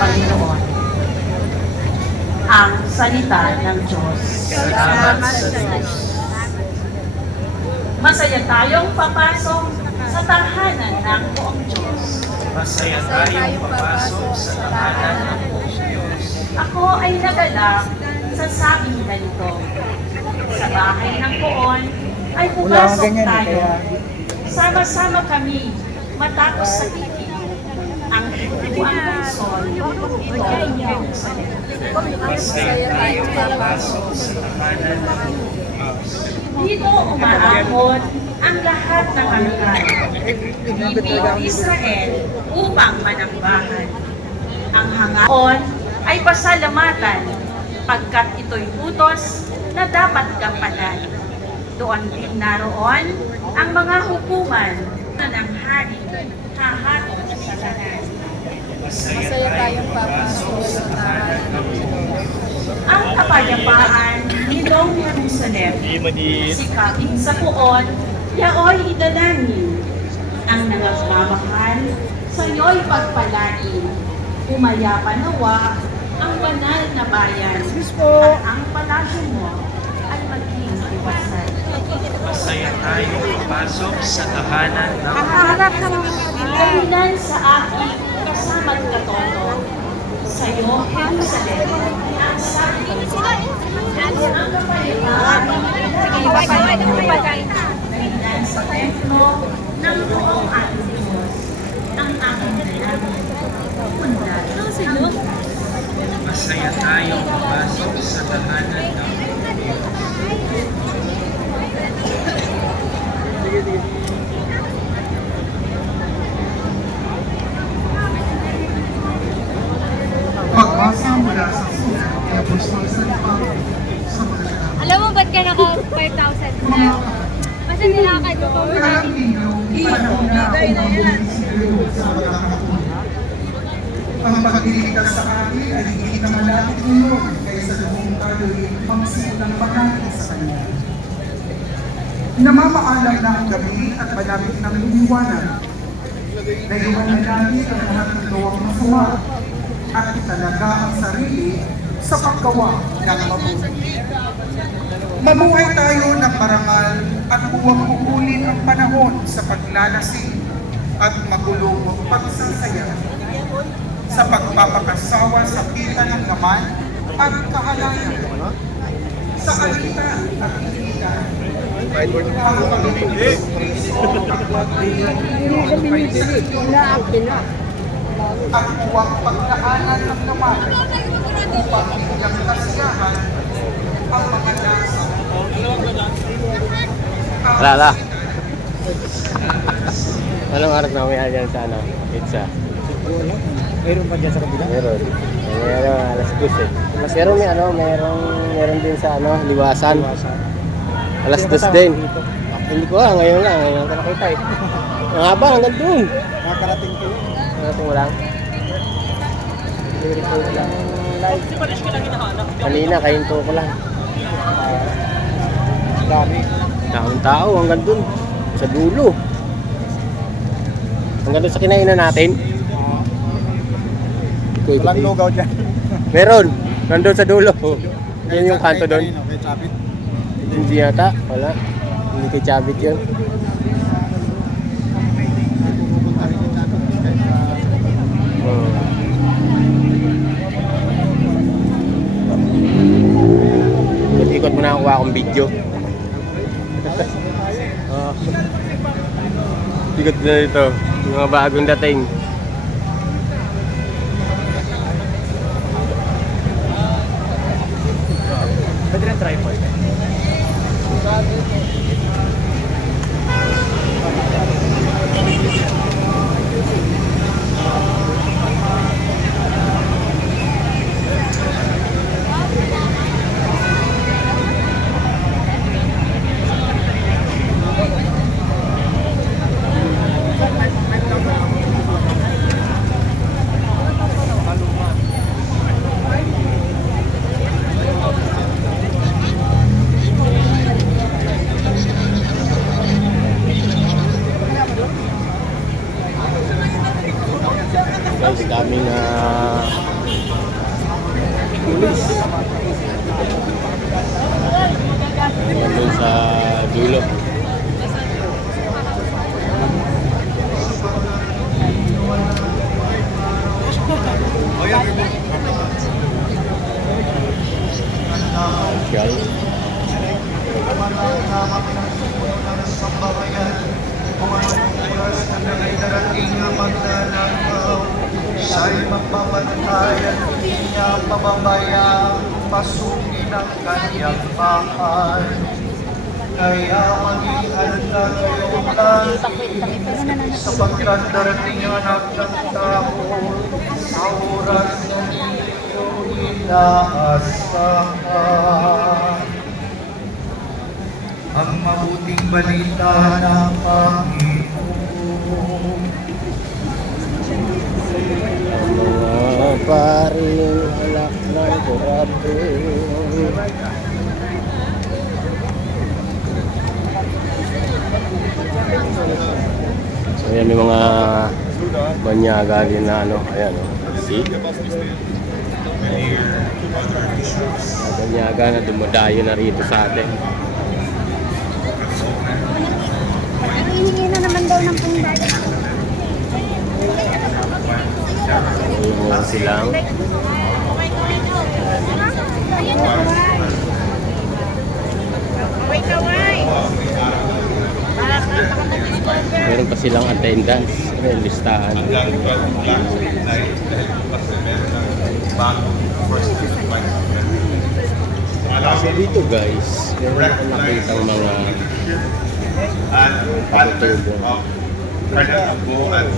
Panginoon. Ang salita ng Diyos. Salamat sa Diyos. Masaya tayong papasok sa tahanan ng buong Diyos. Masaya tayong papasok sa tahanan ng buong Diyos. Ako ay nagalak sa sabing ganito. Sa bahay ng Poon ay pumasok tayo. Sama-sama kami matapos sa titig. Ang tubuang lungsod, ito ang Jerusalem. Masaya tayong papasok sa tahanan ng buong Diyos. Dito umaakot ang lahat ng alagad. Ibig Israel upang manambahan. Ang hangaon ay pasalamatan pagkat ito'y utos na dapat gampanan. Doon din naroon ang mga hukuman ng hari hahatid sa tanan. Masaya tayong papasok sa tahanan ng buong Diyos. Ang kapayapaan nitong Jerusalem, sikapin sa Poon, yaoy idalangin. Ang nagmamahal, sa'yo'y pagpalain. Umayapa nawa ang banal na bayan. At ang palasyo mo ay maging iwasan. Masaya tayong papasok sa tahanan ng Dahilan sa aking kasama't katoto, sa'yo, Jerusalem, ang sabi ang kapayapaan dahilan sa templo ng buong ating Diyos, ang aking dalangin. Undan. Masaya tayong papasok sa tahanan ng Diyos. Pagbasa mula sa sulat ni Apostol San Pablo sa mga Galatiano. Alam mo ba't ka naka 5,000 na? Basta nilakad ko pa Kaya inyong panahon na akong mabuling siguro sa pagkakataon. Ang pagdilikas sa akin ay hindi na malapit ngayon kaysa noong tayo'y magsimulang pagkain sa Kanya. Namamaalam na ang gabi at malapit ng lumiwanag. Naiwan na natin ang lahat ng gawang masama at italaga ang sarili sa paggawa ng mabuti. Mamuhay tayo ng parangal at huwag pupulin ang panahon sa paglalasing at magulong pagsasaya sa pagpapakasawa sa pita ng laman at kahalayan sa alita at ikita. Ang Panginoon Kristo at huwag pagdaanan ng laman upang ilang kasiyahan ang mga nasa. Lala. Anong oras na umihan dyan sa ano? Pizza? Mayroon pa dyan sa kabila? Meron. Meron alas 12 eh. Mas meron din sa ano, Liwasan. Alas 2 din. Hindi ko ngayon ko nakita eh. Ang haba hanggang doon. Nakarating ko yun. Nakarating mo lang. Report lang live. Kanina, kahinto ko lang. Dami. Taong-tao hanggang doon. Sa dulo. Hanggang doon sa kinainan natin. Walang lugaw dyan. Meron. Nandun sa dulo. Yan yung kanto doon. Kay Chabit. Hindi yata. Wala. Hindi kay Chabit yun. Pupunta rin kay Chabit. Ikot mo na kuha akong video. Ikot na dito. Yung mga bagong dating. Pwede rin tripod. police. Doon sa dulo. Social. Siya'y magbabantayan, hindi niya pababayaan pasukin ang kanyang bahay. Kaya maging handa kayong lagi sapagkat darating ang anak ng tao sa oras na ninyo inaasahan. Ang mabuting balita ng Panginoon. Mga paring anak ng Korado. So ayan, may mga banyaga din na ano, ayan o. See? Banyaga na dumadayo na rito sa atin. Hihingi na naman daw ng pundalo. Yung silang. Meron pa silang attendance. Ayan, listahan. So dito guys, meron akong nakitang mga patutubo. at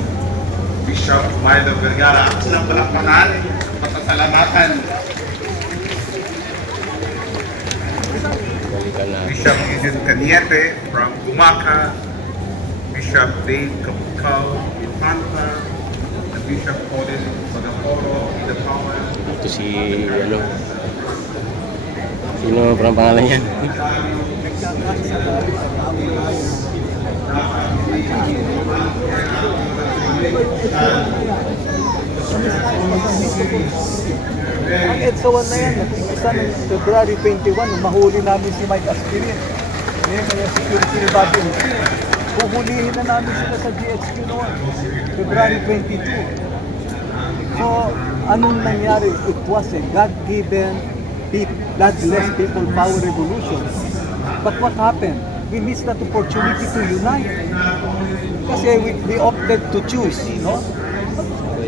Bishop Milo Vergara. Unang palakpakan, pasasalamatan. Balikan na. Bishop Eugene Caniete from Gumaca, Bishop Dave Kapukaw, Infanta, and Bishop Odin Bagaporo, Idapawan. Ito si, ano, sino parang pangalan yan? Ang EDSA 1 na yan, nag-umpisa ng February 21, nung mahuli namin si Mike Aspirin. Ngayon, kaya security ni Bobby Hussein. Puhulihin na namin sila sa GHQ noon, February 22. So, anong nangyari? It was a God-given, bloodless people power revolution. But what happened? We missed that opportunity to unite. Kasi we opted to choose, no?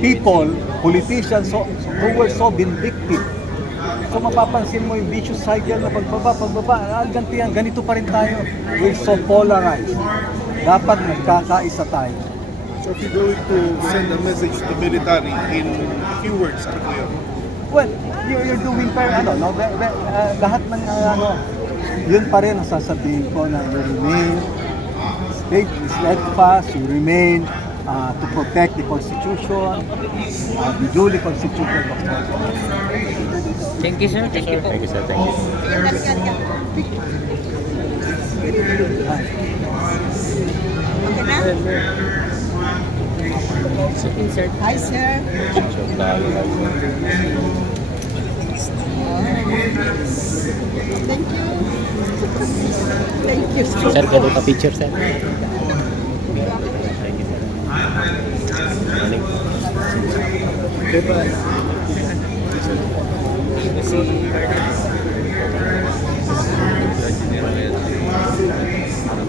People, politicians who were so vindictive. So mapapansin mo yung vicious cycle na pagbaba, ganito pa rin tayo. We're so polarized. Dapat nagkakaisa tayo. So if you're going to send a message to military in few words, ano po yun? Well, you're doing lahat ng yun pa rin ang sasabihin ko na you remain steadfast, you remain to protect the Constitution, the duly constituted of course. Thank you sir, thank you po. Thank you sir, thank you. Insert. Hi, sir. Thank you. Thank you, sir. Sir, pwede pa picture sir?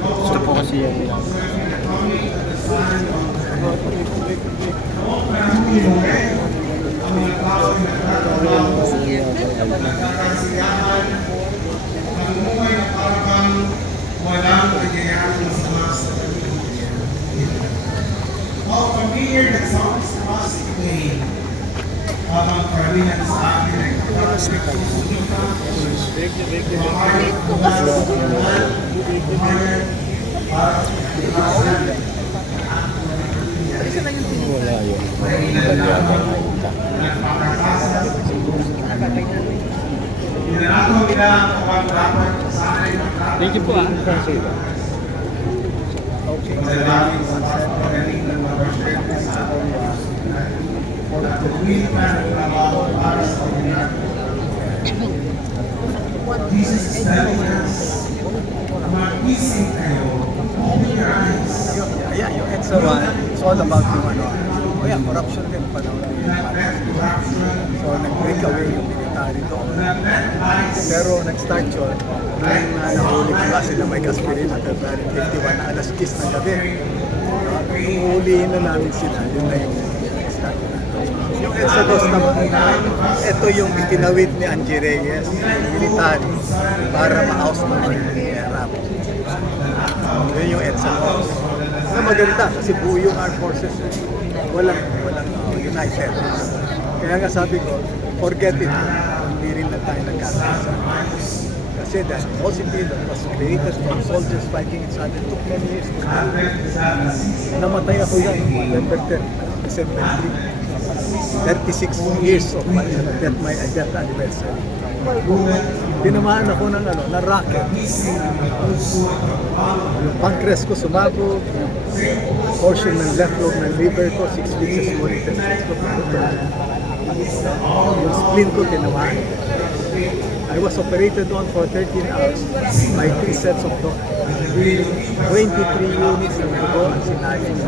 Gusto po kasi yung walang kanyayang masama sa pamilya. All familiar that sounds passed away. Habang karamihan sa akin ay wala yun. Thank you po ah. Jesus is telling us, magising kayo, open your eyes. Yeah, yung EDSA 1, it's all about yung corruption din panahon ng So, nag-break away yung military doon. Pero nag-start yun, nung nahuli ko nga sila Mike Aspirin at February 21 na alas 10 ng gabi. Hulihin na namin sila, yun na yung start na. Yung EDSA 2 naman, ito yung itinawid ni Angie Reyes, military, para ma-house naman yung Arab. Yun yung EDSA 2. Na maganda kasi buo yung armed forces. Walang united. Kaya nga sabi ko, forget it. Hindi rin na tayo nagkakasa. Kasi that Osipil that was created from soldiers fighting each other took many years to do. Namatay ako yan, November 10, December 3. 36 years of my death anniversary. Tinamaan ako ng rocket. Yung pancreas ko sumabog, yung portion ng left lobe ng liver ko, 6 weeks of uric test ko. Yung spleen ko tinamaan. I was operated on for 13 hours by 3 sets of doctors. 23 units ng dugo ang sinayos.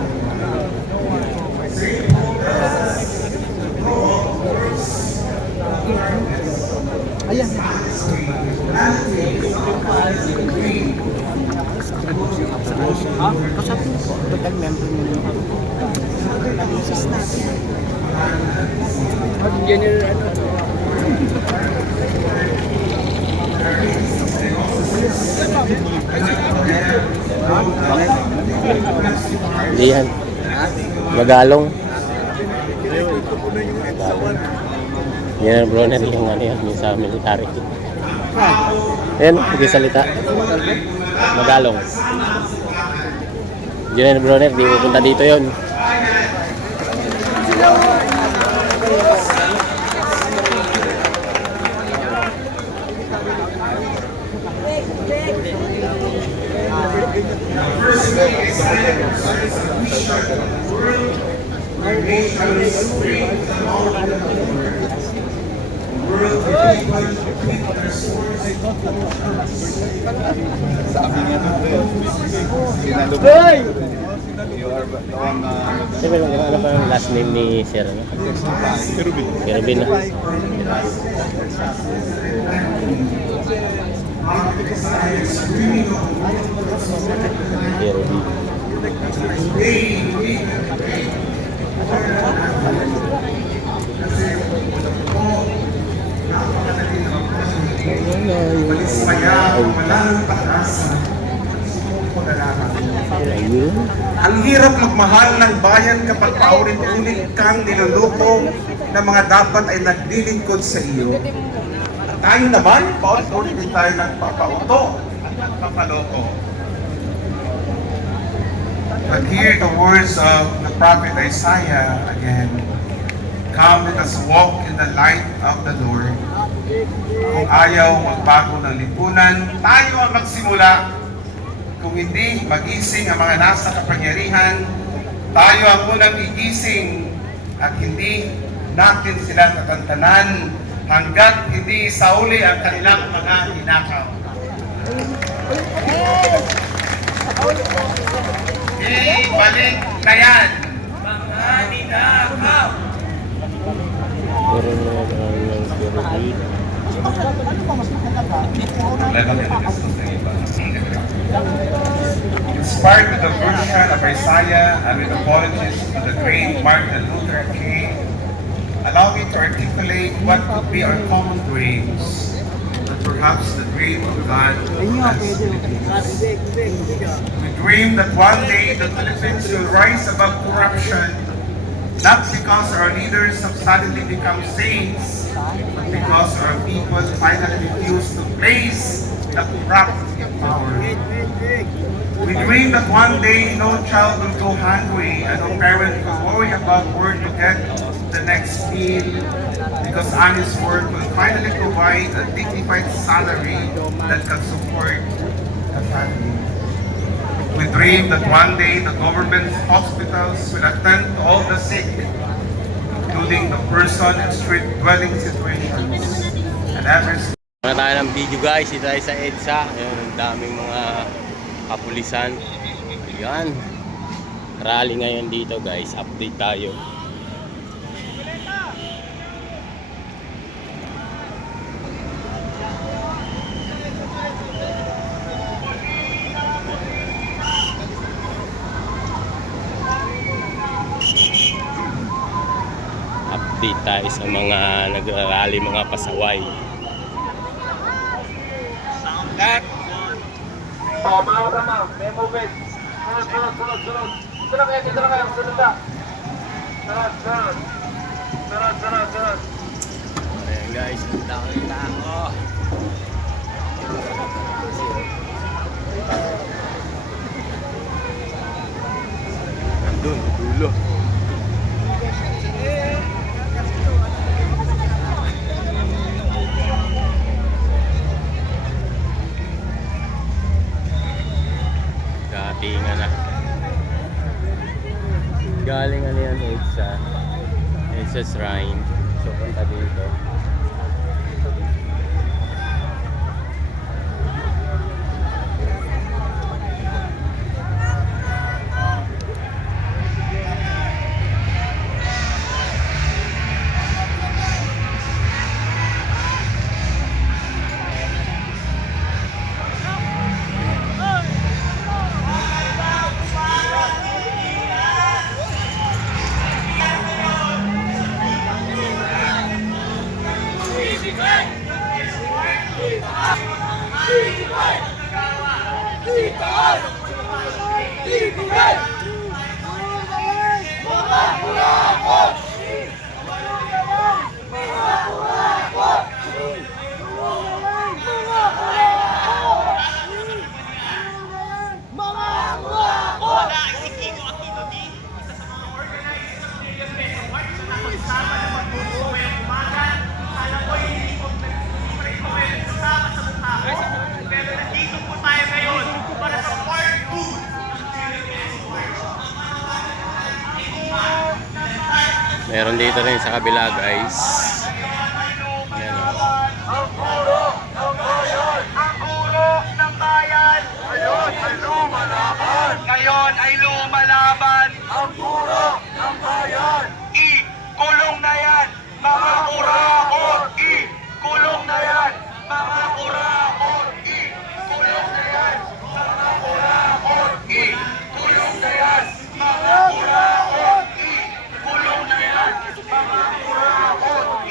Ayan. Kasapin ko, total member mo yung Hindi yan. Magalong. Ito ko na yung EDSA 1. Yan bro, na yung yan, yung sa military. Ayan, nagsalita. Magalong. General Bronner, di pupunta dito yon. Sabi niya doon, sinalo you are the one Siyempre, ano ba yung last name ni Sir? Kirubin. Kirubin na. Kirubin. Ayun. Ang hirap magmahal ng bayan kapag paulit-ulit kang niluluko na mga dapat ay naglilingkod sa iyo. At tayo naman, paulit-ulit din tayo nagpapauto at nagpapaloko. But hear the words of the prophet Isaiah again. Come, let us walk in the light of the Lord. Kung ayaw magbago ng lipunan, tayo ang magsimula. Kung hindi magising ang mga nasa kapangyarihan, tayo ang unang gigising at hindi natin sila tatantanan hanggat hindi sauli ang kanilang mga hinakaw. Ibalik na yan, mga ninakaw! Pero Kirubin. Inspired with the version of Isaiah and with apologies to the great Martin Luther King, allow me to articulate what could be our common dreams, but perhaps the dream of God as Filipinos. We dream that one day the Philippines will rise above corruption, not because our leaders have suddenly become saints, but because our people finally refuse to place the corrupt in power. We dream that one day no child will go hungry and no parent will worry about where to get the next meal, because honest work will finally provide a dignified salary that can support the family. We dream that one day the government hospitals will attend to all the sick, including the person in street dwelling situations, and never Wala tayo ng video guys, dito tayo sa EDSA. Ayun, ang daming mga kapulisan. Ayan. Rally ngayon dito guys, update tayo. Update tayo sa mga nagrarally, mga pasaway. Ayan guys, ang daming tao. Nandun, dulo. Datingan na. Galing ano yan, EDSA Shrine. So punta dito. Meron dito rin sa kabila guys. Ayan, Ang guro ng bayan! Ang guro ng bayan! Ngayon ay lumalaban! Ngayon ay lumalaban! Ang guro ng bayan! I-kulong na yan! Mga kurakot! I-kulong na yan! Mga kurakot! I-kulong na yan! Mga kurakot! I-kulong na yan! Mga kurakot! I-kulong na yan! Mga kurakot!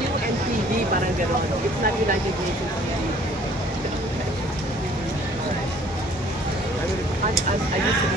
UNPD, parang gano'n. It's not United Nations. I used to be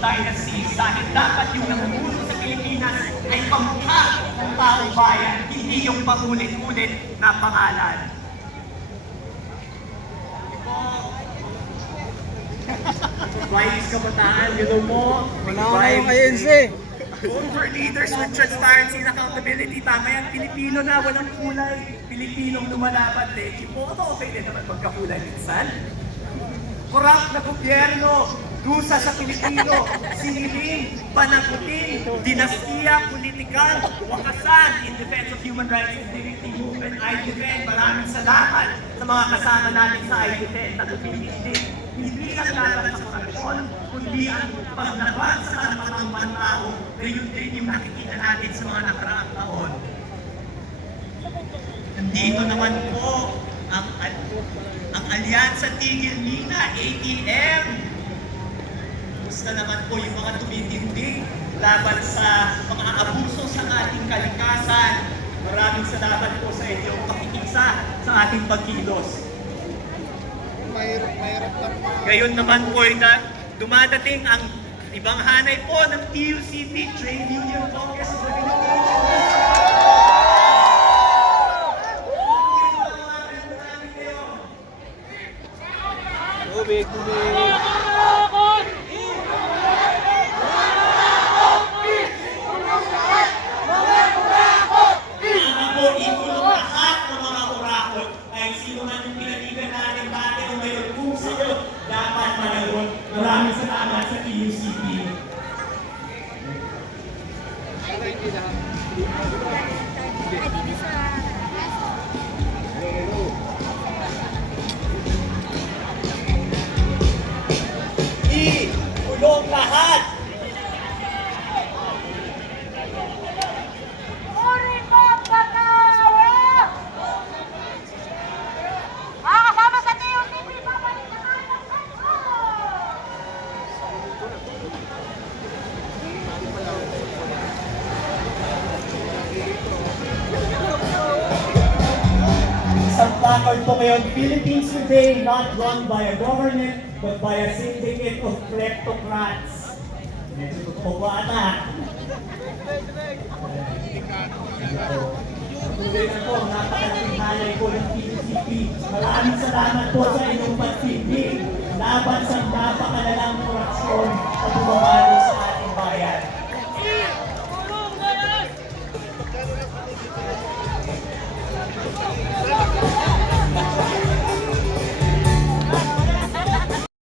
dynasties dahil dapat yung namumuno sa Pilipinas ay pamukha ng taong bayan, hindi yung pangulit-ulit na pangalan. Rights kabataan, gano'n mo. Wala ko ngayong ANC. Vote for leaders with transparency and accountability. Tama yan, Pilipino na, walang kulay. Pilipinong lumalaban, legit po. Ito okay din naman magkakulay minsan. Korap na gobyerno, dusa sa Pilipino, siniling, panagutin, dinastiya, politikal, wakasan, in defense of human rights and dignity movement, I-Defend. Maraming salamat sa mga kasama natin sa I-Defend na tumitindig. Hindi lang laban sa korupsyon, kundi ang paglaban sa karapatang pantao na yun din yung nakikita natin sa mga nakaraang taon. Nandito naman po ang Alyansa Tigil Mina, ATM. Gusto naman po yung mga tumitindig laban sa mga abuso sa ating kalikasan. Maraming salamat po sa inyong pakikisa sa ating pagkilos. Ngayon naman po ay dumadating ang ibang hanay po ng TUCP, Trade Union Congress of the Philippines. Tubig. Ikulong lahat ng mga kurakot ay sino man yung pinanigan natin dati o ngayon kung sino dapat managot. Maraming salamat sa TUCP. Ikulong lahat! Isang placard po ngayon, Philippines today not run by a government but by a syndicate of kleptocrats. Medyo totoo po ata. Tuloy na po, napakalaking halay po ng TUCP. Maraming salamat po sa inyong pagtindig laban sa napakalalang korupsyon at bumabalo